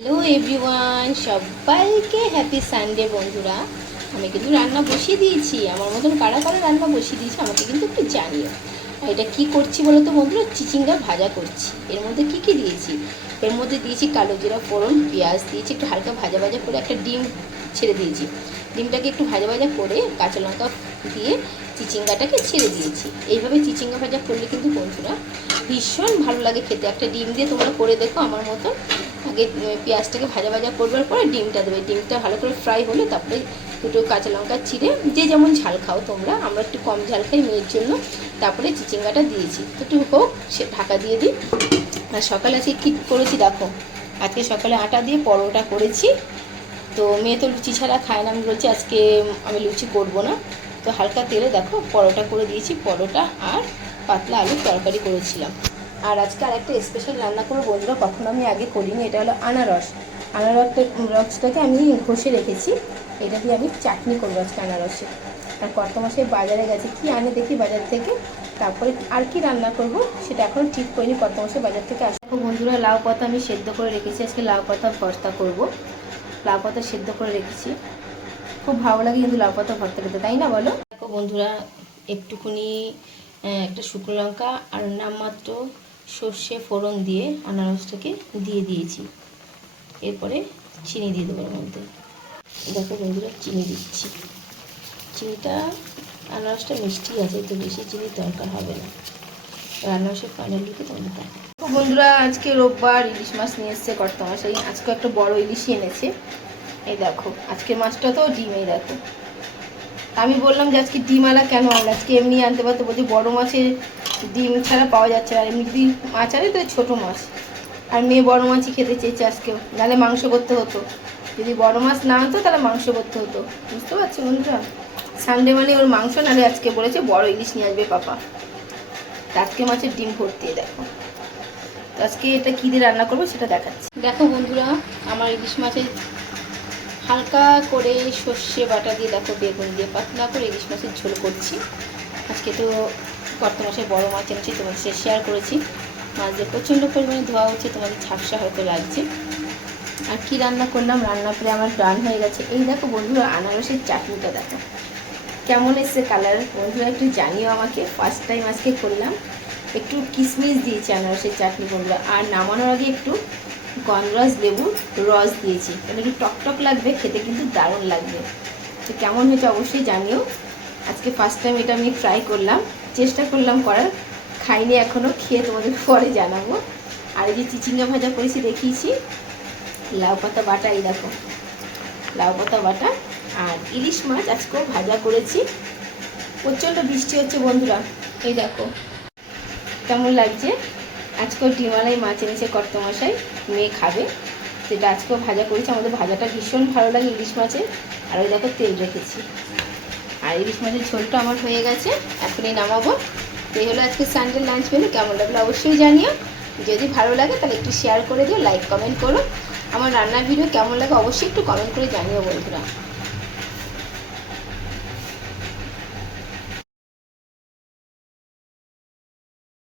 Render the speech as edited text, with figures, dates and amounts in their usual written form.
Hello everyone, সবাইকে happy Sunday বন্ধুরা। আমি কিন্তু রান্না বসিয়ে দিয়েছি। আমার মতন কারা কারা রান্না বসিয়ে দিয়েছি আমাকে কিন্তু একটু জানিও। আর এটা কী করছি বলো তো বন্ধুরা, চিচিঙ্গা ভাজা করছি। এর মধ্যে কি কি দিয়েছি? এর মধ্যে দিয়েছি কালো জিরা ফোড়ন, পেঁয়াজ দিয়েছি, একটু হালকা ভাজা ভাজা করে একটা ডিম ছেড়ে দিয়েছি। ডিমটাকে একটু ভাজা ভাজা করে কাঁচা লঙ্কা দিয়ে চিচিঙ্গাটাকে ছেড়ে দিয়েছি। এইভাবে চিচিঙ্গা ভাজা করলে কিন্তু বন্ধুরা ভীষণ ভালো লাগে খেতে। একটা ডিম দিয়ে তোমরা করে দেখো আমার মতো। আগে পেঁয়াজটাকে ভাজা ভাজা করবার পরে ডিমটা দেবে। ডিমটা ভালো করে ফ্রাই হলে তারপরে দুটো কাঁচা লঙ্কা চিড়ে, যে যেমন ঝাল খাও তোমরা, আমরা একটু কম ঝাল খাই মেয়ের জন্য, তারপরে চিচিঙ্গাটা দিয়েছি। একটু হোক, সে ঢাকা দিয়ে দিই। আর সকালে আজকে কী করেছি দেখো, আজকে সকালে আটা দিয়ে পরোটা করেছি। তো মেয়ে তো লুচি ছাড়া খায় না, আমি বলছি আজকে আমি লুচি করবো না। তো হালকা তেলে দেখো পরোটা করে দিয়েছি, পরোটা আর পাতলা আলুর তরকারি করেছিলাম। আর আজকে আরেকটা স্পেশাল রান্না করবো বন্ধুরা, কখনো আমি আগে করিনি। এটা হলো আনারস। রসটাকে আমি ঘষে রেখেছি, এটা দিয়ে আমি চাটনি করবো আজকে আনারসে। আর কর্তমাসের বাজারে গেছে, কি আনে দেখি বাজার থেকে, তারপরে আর কি রান্না করব সেটা এখনও ঠিক করিনি। কর্তমাসের বাজার থেকে আসবো বন্ধুরা। লাউ পাতা আমি সেদ্ধ করে রেখেছি, আজকে লাউ পাতা ভর্তা করব। লাউ পাতা সেদ্ধ করে রেখেছি, খুব ভালো লাগে কিন্তু লাউ পাতা ভর্তা খেতে, তাই না বলো? দেখো বন্ধুরা, একটুখানি একটা শুকনো লঙ্কা আর নামমাত্র সর্ষে ফোড়ন দিয়ে আনারসটাকে দিয়ে দিয়েছি। এরপরে চিনি দিয়ে দেবো এর মধ্যে। দেখো বন্ধুরা, চিনি দিচ্ছি। চিনিটা, আনারসটা মিষ্টি আছে তো বেশি চিনির দরকার হবে না। আনারসের ফাইনাল লুকে তোমাদের দেখো। বন্ধুরা, আজকে রোববার, ইলিশ মাছ নিয়ে এসছে কর্তামশাই। আজকে একটা বড় ইলিশই এনেছে। এই দেখো, আজকের মাছটা তো ডিমেই দেখো। আমি বললাম যে আজকে ডিমওয়ালা কেন আনলে, আজকে এমনি আনতে পারতো। বলছি বড়ো মাছের ডিম ছাড়া পাওয়া যাচ্ছে না, আর এমনি যদি মাছ আনে তো ছোটো মাছ। আর মেয়ে বড়ো মাছই খেতে চেয়েছে আজকেও, নাহলে মাংস করতে হতো। যদি বড়ো মাছ না আনতো তাহলে মাংস করতে হতো, বুঝতে পারছি বন্ধুরা। সানডে মানে ওর মাংস, নাহলে আজকে বলেছে বড় ইলিশ নিয়ে আসবে পাপা। আজকে মাছের ডিম ভর্তি দেখো। আজকে এটা কী দিয়ে রান্না করবো সেটা দেখাচ্ছি। দেখো বন্ধুরা, আমার ইলিশ মাছের হালকা করে সর্ষে বাটা দিয়ে, দেখো বেগুন দিয়ে পাতলা করে ইলিশ মাছের ঝোল করছি। আজকে তো কর্তমাসের বড়ো মাছ এনেছি, তোমাদের সাথে শেয়ার করেছি। মাছ দিয়ে প্রচণ্ড পরিমাণে ধোয়া হচ্ছে, তোমাদের ঝাপসা হয়তো লাগছে। আর কি রান্না করলাম, রান্না করে আমার ডান হয়ে গেছে। এই দেখো বন্ধুরা, আনারসের চাটনিটা দেখো কেমন এসছে কালার। বন্ধুরা একটু জানিও আমাকে, ফার্স্ট টাইম আজকে করলাম। একটু কিশমিশ দিয়েছি আনারসের চাটনি বন্ধুরা। আর নামানোর আগে একটু গন্ধরাজ লেবুর রস দিয়েছি, তাহলে একটু টকটক লাগবে, খেতে কিন্তু দারুণ লাগবে। তো কেমন হয়েছে অবশ্যই জানিও। আজকে ফার্স্ট টাইম এটা আমি ট্রাই করলাম, চেষ্টা করলাম করার। খাইনি এখনও, খেয়ে তোমাদের পরে জানাবো। আর এই যে চিচিঙ্গা ভাজা করেছি দেখিয়েছি, লাউ পাতা বাটা, এই দেখো লাউ পাতা বাটা। আর ইলিশ মাছ আজকেও ভাজা করেছি। প্রচণ্ড বৃষ্টি হচ্ছে বন্ধুরা, এই দেখো কেমন লাগছে। আজকেও ডিমালাই মাছ এনেছে কর্তমশাই, মেয়ে খাবে, সেটা আজকেও ভাজা করেছি। আমাদের ভাজাটা ভীষণ ভালো লাগে ইলিশ মাছের। আর ওই দেখো তেল রেখেছি। আর ইলিশ মাছের ঝোলটা আমার হয়ে গেছে, এখনই নামাবো। এই হলো আজকে সানডে লাঞ্চ মেনু। কেমন লাগলো অবশ্যই জানিও। যদি ভালো লাগে তাহলে একটু শেয়ার করে দিও, লাইক কমেন্ট করো। আমার রান্নার ভিডিও কেমন লাগে অবশ্যই একটু কমেন্ট করে জানিও বন্ধুরা।